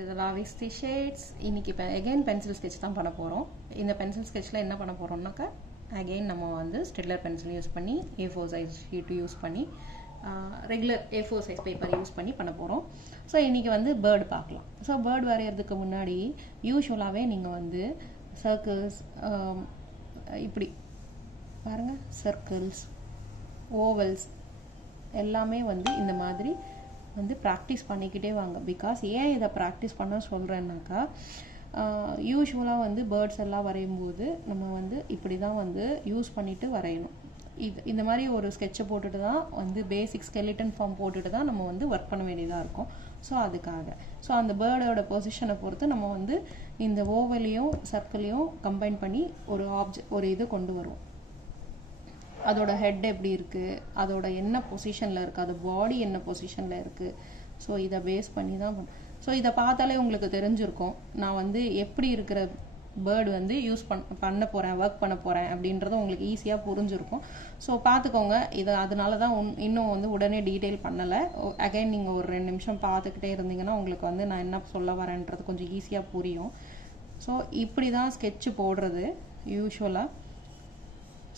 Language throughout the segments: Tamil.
இதெல்லாம் விஸ்தி ஷேட்ஸ். இன்னைக்கு இப்போ அகெயின் பென்சில் ஸ்கெட்ச் தான் பண்ண போகிறோம். இந்த பென்சில் ஸ்கெட்சில் என்ன பண்ண போகிறோம்னாக்கா அகெயின் நம்ம வந்து ஸ்டெட்லர் பென்சில் யூஸ் பண்ணி A4 சைஸ் ஷீட்டு யூஸ் பண்ணி regular A4 size paper use பண்ணி பண்ண போகிறோம். ஸோ இன்றைக்கி வந்து பேர்டு பார்க்கலாம். ஸோ பேர்டு வரைகிறதுக்கு முன்னாடி யூஸ்வலாகவே நீங்கள் வந்து சர்க்கிள்ஸ் இப்படி பாருங்கள், சர்க்கிள்ஸ், ஓவல்ஸ் எல்லாமே வந்து இந்த மாதிரி வந்து ப்ராக்டிஸ் பண்ணிக்கிட்டே வாங்க. பிகாஸ் ஏன் இதை ப்ராக்டிஸ் பண்ண சொல்கிறேன்னாக்கா யூஸ்வலாக வந்து பேர்ட்ஸ் எல்லாம் வரையும்போது நம்ம வந்து இப்படி தான் வந்து யூஸ் பண்ணிவிட்டு வரையணும். இந்த மாதிரி ஒரு ஸ்கெட்சை போட்டுட்டு தான் வந்து பேசிக் ஸ்கெலிட்டன் ஃபார்ம் போட்டுட்டு தான் நம்ம வந்து ஒர்க் பண்ண வேண்டியதாக இருக்கும். ஸோ அதுக்காக அந்த பேர்டோட பொசிஷனை பொறுத்து நம்ம வந்து இந்த ஓவலையும் சர்க்கிளையும் கம்பைன் பண்ணி ஒரு இது கொண்டு வருவோம். அதோட ஹெட் எப்படி இருக்குது, அதோட என்ன பொசிஷனில் இருக்குது, அது பாடி என்ன பொசிஷனில் இருக்குது. ஸோ இதை பேஸ் பண்ணி தான் ஸோ இதை பார்த்தாலே உங்களுக்கு தெரிஞ்சிருக்கும் நான் வந்து எப்படி இருக்கிற பேர்டு வந்து யூஸ் பண்ண போகிறேன், ஒர்க் பண்ண போகிறேன் அப்படின்றத உங்களுக்கு ஈஸியாக புரிஞ்சிருக்கும். ஸோ பார்த்துக்கோங்க. இதை அதனால தான் இன்னும் வந்து உடனே டீட்டெயில் பண்ணலை. அகைன் நீங்கள் ஒரு 2 நிமிஷம் பார்த்துக்கிட்டே இருந்தீங்கன்னா உங்களுக்கு வந்து நான் என்ன சொல்ல வரேன்றது கொஞ்சம் ஈஸியாக புரியும். ஸோ இப்படி தான் ஸ்கெட்சு போடுறது யூஸ்வலாக.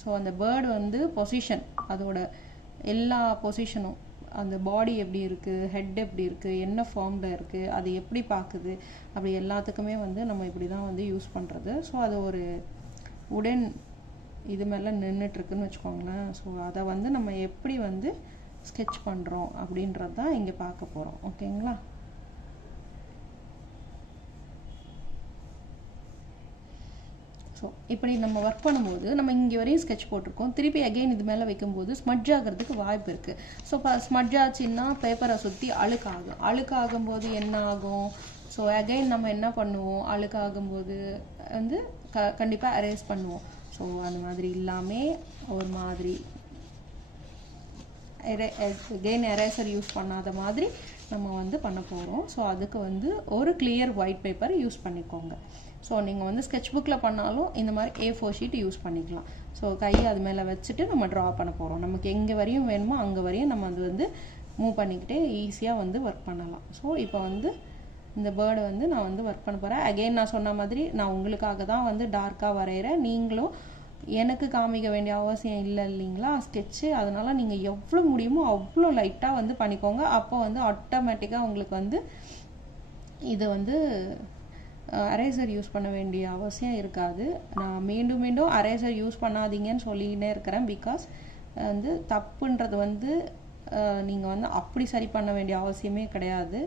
ஸோ அந்த பேர்டு வந்து பொசிஷன், அதோட எல்லா பொசிஷனும், அந்த பாடி எப்படி இருக்குது, ஹெட் எப்படி இருக்குது, என்ன ஃபார்மில் இருக்குது, அது எப்படி பார்க்குது, அப்படி எல்லாத்துக்குமே வந்து நம்ம இப்படி தான் வந்து யூஸ் பண்ணுறது. ஸோ அது ஒரு உடன் இது மேலே நின்றுட்டுருக்குன்னு வச்சுக்கோங்களேன். ஸோ அதை வந்து நம்ம எப்படி வந்து ஸ்கெட்ச் பண்ணுறோம் அப்படின்றது தான் இங்கே பார்க்க போகிறோம். ஓகேங்களா? ஸோ இப்படி நம்ம ஒர்க் பண்ணும்போது நம்ம இங்கே வரையும் ஸ்கெட்ச் போட்டிருக்கோம். திருப்பி அகெயின் இது மேலே வைக்கும்போது ஸ்மட்ஜ் ஆகிறதுக்கு வாய்ப்பு இருக்குது. ஸோ இப்போ ஸ்மட்ஜ் ஆச்சுன்னா பேப்பரை சுற்றி அழுக்காகும்போது என்ன ஆகும்? ஸோ அகெயின் நம்ம என்ன பண்ணுவோம், அழுக்காகும்போது வந்து கண்டிப்பாக அரேஸ் பண்ணுவோம். ஸோ அந்த மாதிரி இல்லாமல் ஒரு மாதிரி அகெயின் எரேசர் யூஸ் பண்ணாத மாதிரி நம்ம வந்து பண்ண போகிறோம். ஸோ அதுக்கு வந்து ஒரு கிளியர் ஒயிட் பேப்பர் யூஸ் பண்ணிக்கோங்க. ஸோ நீங்கள் வந்து ஸ்கெட்ச் புக்கில் பண்ணாலும் இந்த மாதிரி A4 ஷீட் யூஸ் பண்ணிக்கலாம். ஸோ கையை அது மேலே வச்சுட்டு நம்ம ட்ரா பண்ண போகிறோம். நமக்கு எங்கே வரையும் வேணுமோ அங்கே வரையும் நம்ம அது வந்து மூவ் பண்ணிக்கிட்டே ஈஸியாக வந்து ஒர்க் பண்ணலாம். ஸோ இப்போ வந்து இந்த பேர்டை வந்து நான் வந்து ஒர்க் பண்ண போகிறேன். அகெயின் நான் சொன்ன மாதிரி நான் உங்களுக்காக தான் வந்து டார்க்காக வரைகிறேன். நீங்களும் எனக்கு காமிக்க வேண்டிய அவசியம் இல்லை இல்லைங்களா ஸ்கெட்சு. அதனால் நீங்கள் எவ்வளோ முடியுமோ அவ்வளோ லைட்டாக வந்து பண்ணிக்கோங்க. அப்போ வந்து ஆட்டோமேட்டிக்காக உங்களுக்கு வந்து இதை வந்து அரேசர் யூஸ் பண்ண வேண்டிய அவசியம் இருக்காது. நான் மீண்டும் மீண்டும் அரேசர் யூஸ் பண்ணாதீங்கன்னு சொல்லிக்கிட்டே இருக்கிறேன். பிகாஸ் வந்து தப்புன்றது வந்து நீங்கள் வந்து அப்படி சரி பண்ண வேண்டிய அவசியமே கிடையாது.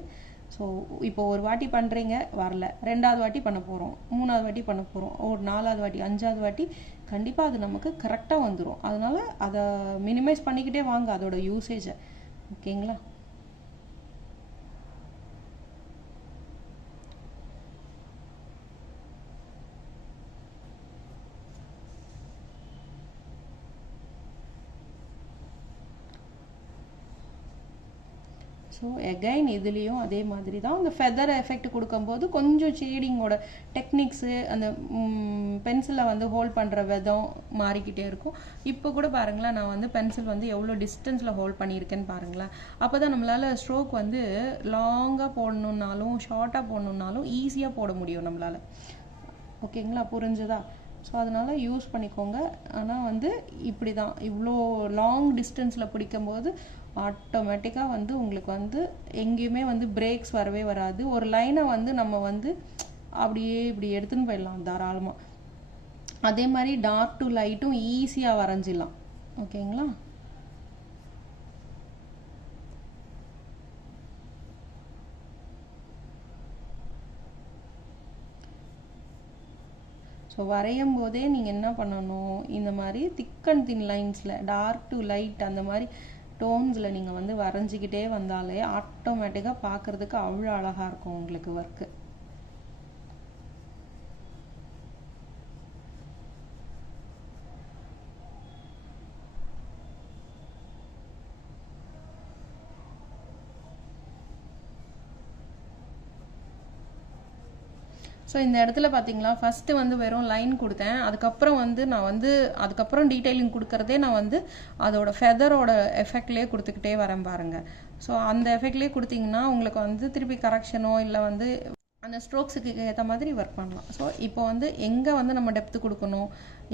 ஸோ இப்போ ஒரு வாட்டி பண்ணுறீங்க, வரல, 2வது வாட்டி பண்ண போகிறோம், 3வது வாட்டி பண்ண போகிறோம், ஒரு 4வது வாட்டி, 5வது வாட்டி கண்டிப்பாக அது நமக்கு கரெக்டாக வந்துடும். அதனால் அதை மினிமைஸ் பண்ணிக்கிட்டே வாங்க அதோட யூசேஜை. ஓகேங்களா? ஸோ எகைன் இதுலேயும் அதே மாதிரி தான் அந்த ஃபெதர் எஃபெக்ட் கொடுக்கும்போது கொஞ்சம் ஷேடிங்கோட டெக்னிக்ஸு அந்த பென்சிலை வந்து ஹோல்ட் பண்ணுற விதம் மாறிக்கிட்டே இருக்கும். இப்போ கூட பாருங்களேன், நான் வந்து பென்சில் வந்து எவ்வளோ டிஸ்டன்ஸில் ஹோல்ட் பண்ணியிருக்கேன்னு பாருங்களேன். அப்போ தான் நம்மளால் ஸ்ட்ரோக் வந்து லாங்காக போடணுன்னாலும் ஷார்ட்டாக போடணுன்னாலும் ஈஸியாக போட முடியும் நம்மளால். ஓகேங்களா? புரிஞ்சுதா? ஸோ அதனால் யூஸ் பண்ணிக்கோங்க. ஆனால் வந்து இப்படி தான் இவ்வளோ லாங் டிஸ்டன்ஸில் பிடிக்கும்போது ஆட்டோமேட்டிக்காக வந்து உங்களுக்கு வந்து எங்கேயுமே வந்து பிரேக்ஸ் வரவே வராது. ஒரு லைனை வந்து நம்ம வந்து அப்படியே இப்படி எடுத்துன்னு போயிடலாம் தாராளமாக. அதே மாதிரி டார்க் டு லைட்டும் ஈஸியாக வரைஞ்சிடலாம். ஓகேங்களா? ஸோ வரையும் போதே நீங்கள் என்ன பண்ணணும், இந்த மாதிரி திக் அண்ட் தின் லைன்ஸில் டார்க் டு லைட் அந்த மாதிரி டோன்ஸில் நீங்கள் வந்து வரைஞ்சிக்கிட்டே வந்தாலே ஆட்டோமேட்டிக்காக பார்க்குறதுக்கு அவ்வளோ அழகாக இருக்கும் உங்களுக்கு ஒர்க்கு. ஸோ இந்த இடத்துல பார்த்தீங்களா, ஃபஸ்ட்டு வந்து வெறும் லைன் கொடுத்தேன். அதுக்கப்புறம் வந்து நான் வந்து அதுக்கப்புறம் டீட்டெயிலிங் கொடுக்குறதே நான் வந்து அதோட ஃபெதரோட எஃபெக்ட்லேயே கொடுத்துக்கிட்டே வரேன் பாருங்கள். ஸோ அந்த எஃபெக்ட்லேயே கொடுத்தீங்கன்னா உங்களுக்கு வந்து திருப்பி கரெக்ஷனோ இல்லை வந்து அந்த ஸ்ட்ரோக்ஸுக்கு ஏற்ற மாதிரி ஒர்க் பண்ணலாம். ஸோ இப்போ வந்து எங்கே வந்து நம்ம டெப்த்து கொடுக்கணும்,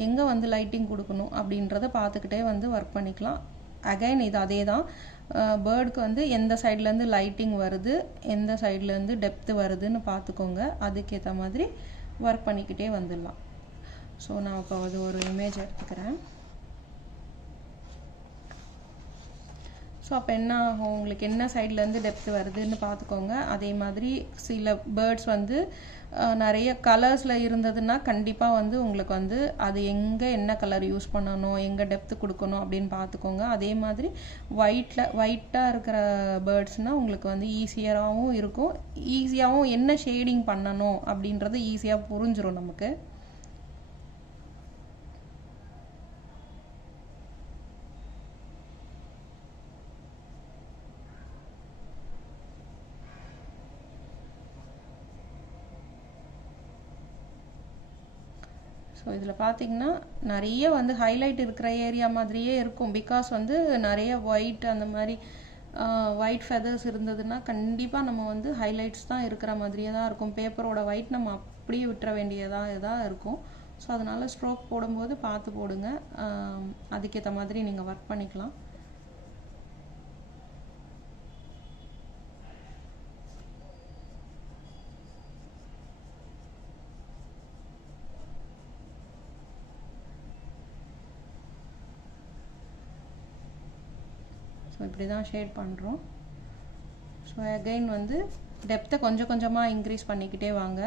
எங்கே வந்து லைட்டிங் கொடுக்கணும் அப்படின்றத பார்த்துக்கிட்டே வந்து ஒர்க் பண்ணிக்கலாம். அகைன் இது அதே தான், பேர்டுக்கு வந்து எந்த சைட்லேருந்து லைட்டிங் வருது, எந்த சைட்லேருந்து டெப்த்து வருதுன்னு பார்த்துக்கோங்க. அதுக்கேற்ற மாதிரி ஒர்க் பண்ணிக்கிட்டே வந்துடலாம். ஸோ நான் இப்போ அது ஒரு இமேஜ் எடுத்துக்கிறேன். ஸோ அப்போ என்ன ஆகும், உங்களுக்கு என்ன சைட்லேருந்து டெப்த்து வருதுன்னு பார்த்துக்கோங்க. அதே மாதிரி சில பேர்ட்ஸ் வந்து நிறைய கலர்ஸில் இருந்ததுன்னா கண்டிப்பாக வந்து உங்களுக்கு வந்து அது எங்கே என்ன கலர் யூஸ் பண்ணணும், எங்கே டெப்த்து கொடுக்கணும் அப்படின்னு பார்த்துக்கோங்க. அதே மாதிரி ஒயிட்டாக இருக்கிற பேர்ட்ஸ்னால் உங்களுக்கு வந்து ஈஸியராகவும் இருக்கும், ஈஸியாகவும் என்ன ஷேடிங் பண்ணணும் அப்படின்றது ஈஸியாக புரிஞ்சிடும் நமக்கு. ஸோ இதில் பார்த்தீங்கன்னா நிறைய வந்து ஹைலைட் இருக்கிற ஏரியா மாதிரியே இருக்கும். பிகாஸ் வந்து நிறைய ஒயிட் அந்த மாதிரி ஒயிட் ஃபெதர்ஸ் இருந்ததுன்னா கண்டிப்பாக நம்ம வந்து ஹைலைட்ஸ் தான் இருக்கிற மாதிரியே தான் இருக்கும். பேப்பரோட ஒயிட் நம்ம அப்படியே விட்டுற வேண்டியதாக இருக்கும். ஸோ அதனால் ஸ்ட்ரோக் போடும்போது பார்த்து போடுங்க. அதுக்கேற்ற மாதிரி நீங்கள் ஒர்க் பண்ணிக்கலாம். ஸோ இப்படி தான் ஷேட் பண்ணுறோம். ஸோ அகைன் வந்து டெப்த்தை கொஞ்சம் கொஞ்சமாக இன்க்ரீஸ் பண்ணிக்கிட்டே வாங்க.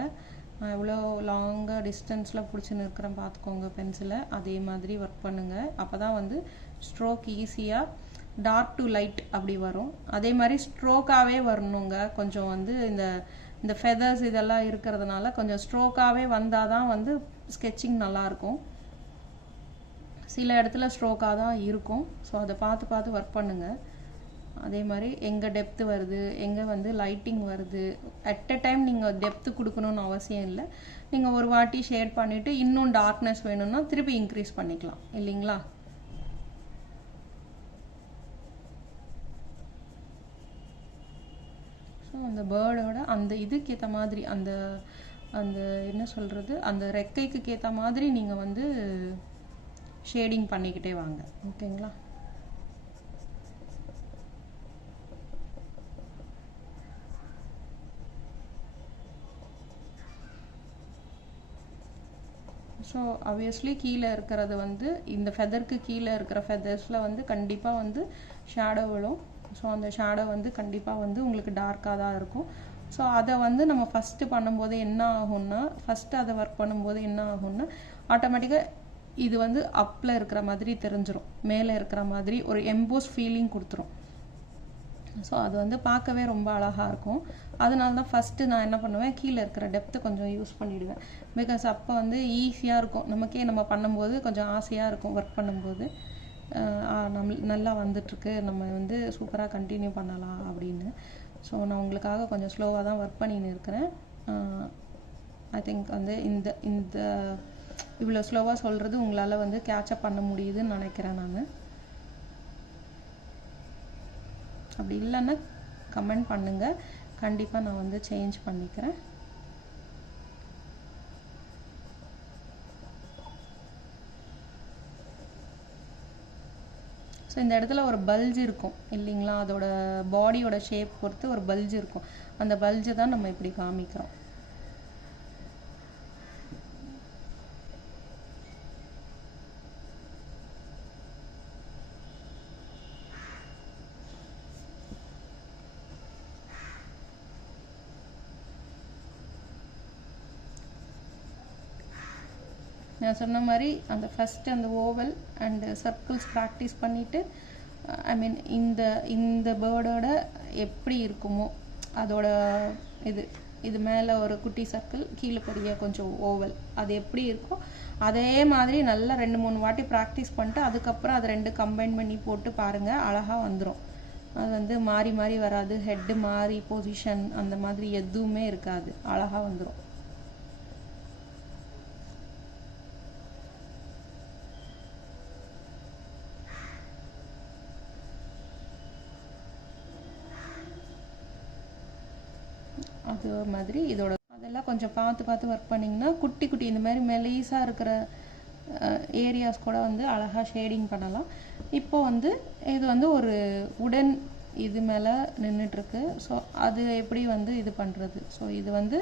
நான் எவ்வளோ லாங்காக டிஸ்டன்ஸில் பிடிச்சி நிற்கிறேன் பார்த்துக்கோங்க பென்சிலை. அதே மாதிரி ஒர்க் பண்ணுங்கள். அப்போ தான் வந்து ஸ்ட்ரோக் ஈஸியாக டார்க் டு லைட் அப்படி வரும். அதே மாதிரி ஸ்ட்ரோக்காகவே வரணுங்க. கொஞ்சம் வந்து இந்த ஃபெதர்ஸ் இதெல்லாம் இருக்கிறதுனால கொஞ்சம் ஸ்ட்ரோக்காகவே வந்தால் தான் வந்து ஸ்கெட்சிங் நல்லாயிருக்கும். சில இடத்துல ஸ்ட்ரோக்காக தான் இருக்கும். ஸோ அதை பார்த்து பார்த்து ஒர்க் பண்ணுங்கள். அதே மாதிரி எங்கே டெப்த்து வருது, எங்கே வந்து லைட்டிங் வருது, அட் எ டைம் நீங்கள் டெப்த்து கொடுக்கணுன்னு அவசியம் இல்லை. நீங்கள் ஒரு வாட்டி ஷேட் பண்ணிவிட்டு இன்னும் டார்க்னஸ் வேணும்னா திருப்பி இன்க்ரீஸ் பண்ணிக்கலாம் இல்லைங்களா. ஸோ அந்த பேர்டோட அந்த இதுக்கு ஏற்ற மாதிரி அந்த என்ன சொல்கிறது, அந்த ரெக்கைக்கு ஏற்ற மாதிரி நீங்கள் வந்து ஷேடிங் பண்ணிக்கிட்டே வாங்க. ஓகேங்களா. ஸோ ஆப்வியஸ்லி கீழே இருக்கிறது வந்து இந்த ஃபெதருக்கு கீழே இருக்கிற ஃபெதர்ஸில் வந்து கண்டிப்பாக வந்து ஷேடோ விழும். ஸோ அந்த ஷேடோ வந்து கண்டிப்பாக வந்து உங்களுக்கு டார்க்காக தான் இருக்கும். ஸோ அதை வந்து நம்ம ஃபஸ்ட்டு பண்ணும்போது என்ன ஆகும்னா, ஃபஸ்ட்டு அதை ஒர்க் பண்ணும்போது என்ன ஆகும்னா ஆட்டோமேட்டிக்காக இது வந்து அப்பில் இருக்கிற மாதிரி தெரிஞ்சிடும், மேலே இருக்கிற மாதிரி ஒரு எம்போஸ் ஃபீலிங் கொடுத்துரும். ஸோ அது வந்து பார்க்கவே ரொம்ப அழகாக இருக்கும். அதனால தான் ஃபஸ்ட்டு நான் என்ன பண்ணுவேன், கீழே இருக்கிற டெப்த்து கொஞ்சம் யூஸ் பண்ணிவிடுவேன். பிகாஸ் அப்போ வந்து ஈஸியாக இருக்கும், நமக்கே நம்ம பண்ணும்போது கொஞ்சம் ஆசையாக இருக்கும் ஒர்க் பண்ணும்போது. நல்லா வந்துட்டுருக்கு, நம்ம வந்து சூப்பராக கண்டினியூ பண்ணலாம் அப்படின்னு. ஸோ நான் உங்களுக்காக கொஞ்சம் ஸ்லோவாக தான் ஒர்க் பண்ணின்னு இருக்கிறேன். ஐ திங்க் வந்து இந்த இவ்வளோ ஸ்லோவாக சொல்கிறது உங்களால் வந்து கேட்சப் பண்ண முடியுதுன்னு நினைக்கிறேன் நான். அப்படி இல்லைன்னா கமெண்ட் பண்ணுங்கள், கண்டிப்பாக நான் வந்து சேஞ்ச் பண்ணிக்கிறேன். ஸோ இந்த இடத்துல ஒரு பல்ஜ் இருக்கும் இல்லைங்களா, அதோட பாடியோட ஷேப் பொறுத்து ஒரு பல்ஜ் இருக்கும். அந்த பல்ஜை தான் நம்ம இப்படி காமிக்கிறோம். நான் சொன்ன மாதிரி அந்த ஃபஸ்ட்டு அந்த ஓவல் அண்டு சர்க்கிள்ஸ் ப்ராக்டிஸ் பண்ணிவிட்டு, ஐ மீன் இந்த பேர்டோட எப்படி இருக்குமோ அதோட இது மேலே ஒரு குட்டி சர்க்கிள், கீழே பெரிய கொஞ்சம் ஓவல், அது எப்படி இருக்கோ அதே மாதிரி நல்லா 2-3 வாட்டி ப்ராக்டிஸ் பண்ணிட்டு அதுக்கப்புறம் அதை 2 கம்பைன் பண்ணி போட்டு பாருங்கள், அழகாக வந்துடும். அது வந்து மாறி மாறி வராது, ஹெட்டு மாறி பொசிஷன் அந்த மாதிரி எதுவுமே இருக்காது, அழகாக வந்துடும். அது மாதிரி அதெல்லாம் கொஞ்சம் பார்த்து பார்த்து ஒர்க் பண்ணிங்கன்னா குட்டி குட்டி இந்த மாதிரி மெலிசாக இருக்கிற ஏரியாஸ் கூட வந்து அழகாக ஷேடிங் பண்ணலாம். இப்போ வந்து இது வந்து ஒரு உடன் இது மேலே நின்றுட்டுருக்கு. ஸோ அது எப்படி வந்து இது பண்ணுறது? ஸோ இது வந்து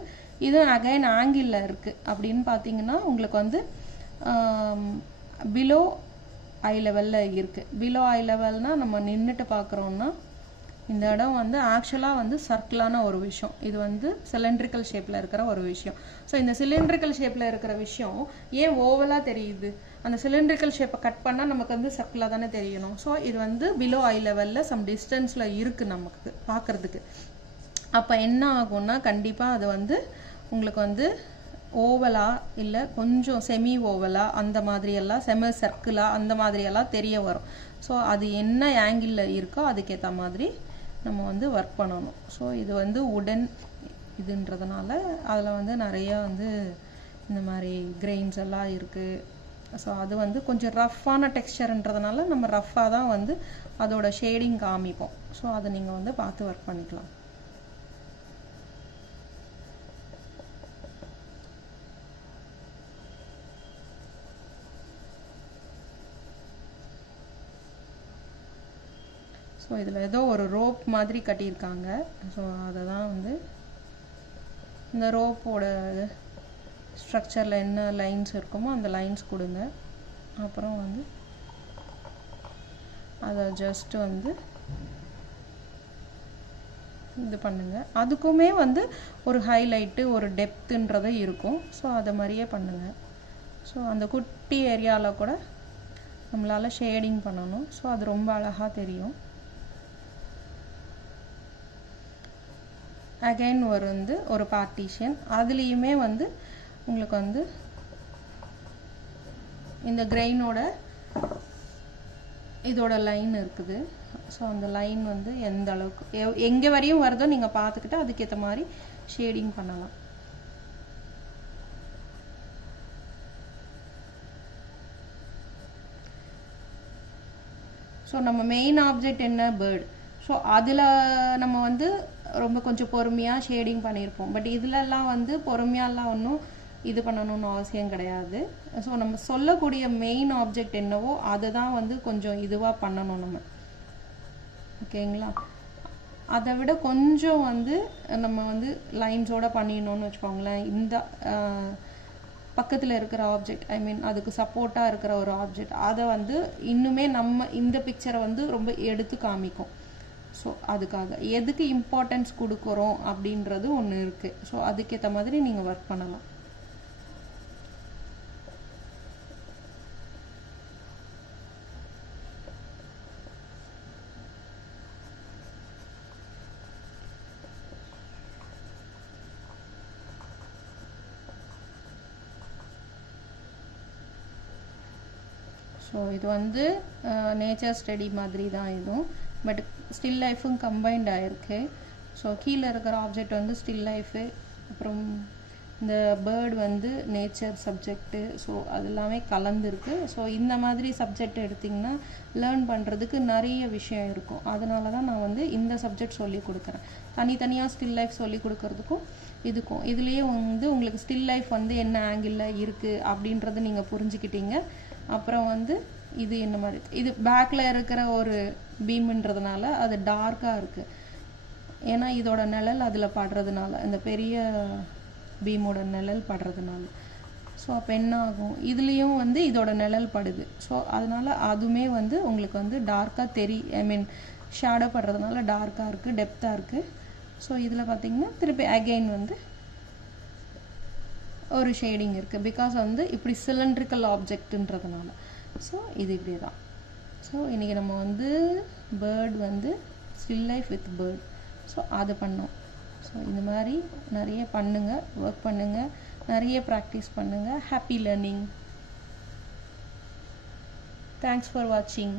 இது அகைன் ஆங்கிளில் இருக்குது அப்படின்னு பார்த்தீங்கன்னா உங்களுக்கு வந்து பிலோ ஐ லெவலில் இருக்குது. பிலோ ஐ லெவல்னால் நம்ம நின்றுட்டு பார்க்குறோன்னா இந்த இடம் வந்து ஆக்சுவலாக வந்து சர்க்கிளான ஒரு விஷயம், இது வந்து சிலிண்ட்ரிக்கல் ஷேப்பில் இருக்கிற ஒரு விஷயம். ஸோ இந்த சிலிண்ட்ரிக்கல் ஷேப்பில் இருக்கிற விஷயம் ஏன் ஓவலாக தெரியுது? அந்த சிலிண்ட்ரிக்கல் ஷேப்பை கட் பண்ணால் நமக்கு வந்து சர்க்கிளாக தானே தெரியணும். ஸோ இது வந்து பிலோ ஐ லெவலில் சம் டிஸ்டன்ஸில் இருக்குது நமக்கு பார்க்குறதுக்கு. அப்போ என்ன ஆகும்னா கண்டிப்பாக அது வந்து உங்களுக்கு வந்து ஓவலா இல்லை கொஞ்சம் செமி ஓவலா அந்த மாதிரியெல்லாம் செமி சர்க்கிளாக அந்த மாதிரியெல்லாம் தெரிய வரும். ஸோ அது என்ன ஆங்கிளில் இருக்கோ அதுக்கேற்ற மாதிரி நம்ம வந்து ஒர்க் பண்ணணும். ஸோ இது வந்து உடன் இதுன்றதுனால அதில் வந்து நிறையா வந்து இந்த மாதிரி கிரெயின்ஸ் எல்லாம் இருக்குது. ஸோ அது வந்து கொஞ்சம் ரஃப்பான டெக்ஸ்சர்ன்றதுனால நம்ம ரஃப்பாக தான் வந்து அதோட ஷேடிங் காமிப்போம். ஸோ அதை நீங்கள் வந்து பார்த்து ஒர்க் பண்ணிக்கலாம். ஸோ இதில் ஏதோ ஒரு ரோப் மாதிரி கட்டியிருக்காங்க. ஸோ அதை தான் வந்து இந்த ரோப்போட ஸ்ட்ரக்சரில் என்ன லைன்ஸ் இருக்குமோ அந்த லைன்ஸ் கொடுங்க. அப்புறம் வந்து அதை ஜஸ்ட் வந்து இது பண்ணுங்கள். அதுக்குமே வந்து ஒரு ஹைலைட்டு ஒரு டெப்த்துன்றது இருக்கும். ஸோ அதை மாதிரியே பண்ணுங்கள். ஸோ அந்த குட்டி ஏரியாவில் கூட நம்மளால் ஷேடிங் பண்ணணும். ஸோ அது ரொம்ப அழகாக தெரியும். அகைன் வந்து ஒரு பார்ட்டிஷன், அதுலேயுமே வந்து உங்களுக்கு வந்து இந்த கிரெயினோட இதோட லைன் இருக்குது. ஸோ அந்த லைன் வந்து எந்த அளவுக்கு எங்கே வரையும் வருதோ நீங்கள் பார்த்துக்கிட்டு அதுக்கேற்ற மாதிரி ஷேடிங் பண்ணலாம். ஸோ நம்ம மெயின் ஆப்ஜெக்ட் என்ன? பேர்டு. ஸோ அதில் நம்ம வந்து ரொம்ப கொஞ்சம் பொறுமையாக ஷேடிங் பண்ணியிருப்போம். பட் இதிலெல்லாம் வந்து பொறுமையாலாம் ஒன்றும் இது பண்ணணும்னு அவசியம் கிடையாது. ஸோ நம்ம சொல்லக்கூடிய மெயின் ஆப்ஜெக்ட் என்னவோ அதை தான் வந்து கொஞ்சம் இதுவாக பண்ணணும் நம்ம. ஓகேங்களா? அதை விட கொஞ்சம் வந்து நம்ம வந்து லைன்ஸோடு பண்ணிடணும்னு வச்சுக்கோங்களேன். இந்த பக்கத்தில் இருக்கிற ஆப்ஜெக்ட், ஐ மீன் அதுக்கு சப்போர்ட்டாக இருக்கிற ஒரு ஆப்ஜெக்ட், அதை வந்து இன்னுமே நம்ம இந்த பிக்சரை வந்து ரொம்ப எடுத்து காமிக்கும். ஸோ அதுக்காக எதுக்கு இம்பார்ட்டன்ஸ் கொடுக்குறோம் அப்படின்றது ஒன்று இருக்குது. ஸோ அதுக்கேற்ற மாதிரி நீங்கள் ஒர்க் பண்ணலாம். ஸோ இது வந்து நேச்சர் ஸ்டடி மாதிரி தான் இதுவும். பட் ஸ்டில் லைஃபும் கம்பைன்ட் ஆகிருக்கு. ஸோ கீழே இருக்கிற ஆப்ஜெக்ட் வந்து ஸ்டில் லைஃபு, அப்புறம் இந்த பேர்டு வந்து நேச்சர் சப்ஜெக்ட்டு. ஸோ அது எல்லாமே கலந்துருக்கு. ஸோ இந்த மாதிரி சப்ஜெக்ட் எடுத்திங்கன்னா லேர்ன் பண்ணுறதுக்கு நிறைய விஷயம் இருக்கும். அதனால தான் நான் வந்து இந்த சப்ஜெக்ட் சொல்லி கொடுக்குறேன். தனித்தனியாக ஸ்டில் லைஃப் சொல்லி கொடுக்கறதுக்கும் இதுக்கும் இதுலேயே வந்து உங்களுக்கு ஸ்டில் லைஃப் வந்து என்ன ஆங்கிளில் இருக்குது அப்படின்றத நீங்கள் புரிஞ்சுக்கிட்டீங்க. அப்புறம் வந்து இது என்ன மாதிரி இது பேக்கில் இருக்கிற ஒரு பீம்ன்றதுனால அது டார்க்காக இருக்குது. ஏன்னா இதோட நிழல் அதில் படுறதுனால, இந்த பெரிய பீமோட நிழல் படுறதுனால. ஸோ அப்போ என்ன ஆகும்? இதுலேயும் வந்து இதோட நிழல் படுது. ஸோ அதனால் அதுவுமே வந்து உங்களுக்கு வந்து டார்க்காக ஐ மீன் ஷேடோ படுறதுனால டார்க்காக இருக்குது, டெப்த்தாக இருக்குது. ஸோ இதில் பார்த்திங்கன்னா திருப்பி அகெயின் வந்து ஒரு ஷேடிங் இருக்குது. பிகாஸ் வந்து இப்படி சிலிண்ட்ரிக்கல் ஆப்ஜெக்ட்ன்றதுனால. ஸோ இது இப்படி தான். ஸோ இன்றைக்கி நம்ம வந்து பேர்ட் வந்து still life with bird, so அது பண்ணோம். ஸோ இந்த மாதிரி நிறைய பண்ணுங்கள், ஒர்க் பண்ணுங்கள், நிறைய ப்ராக்டிஸ் பண்ணுங்கள். Happy learning. தேங்க்ஸ் ஃபார் வாட்சிங்.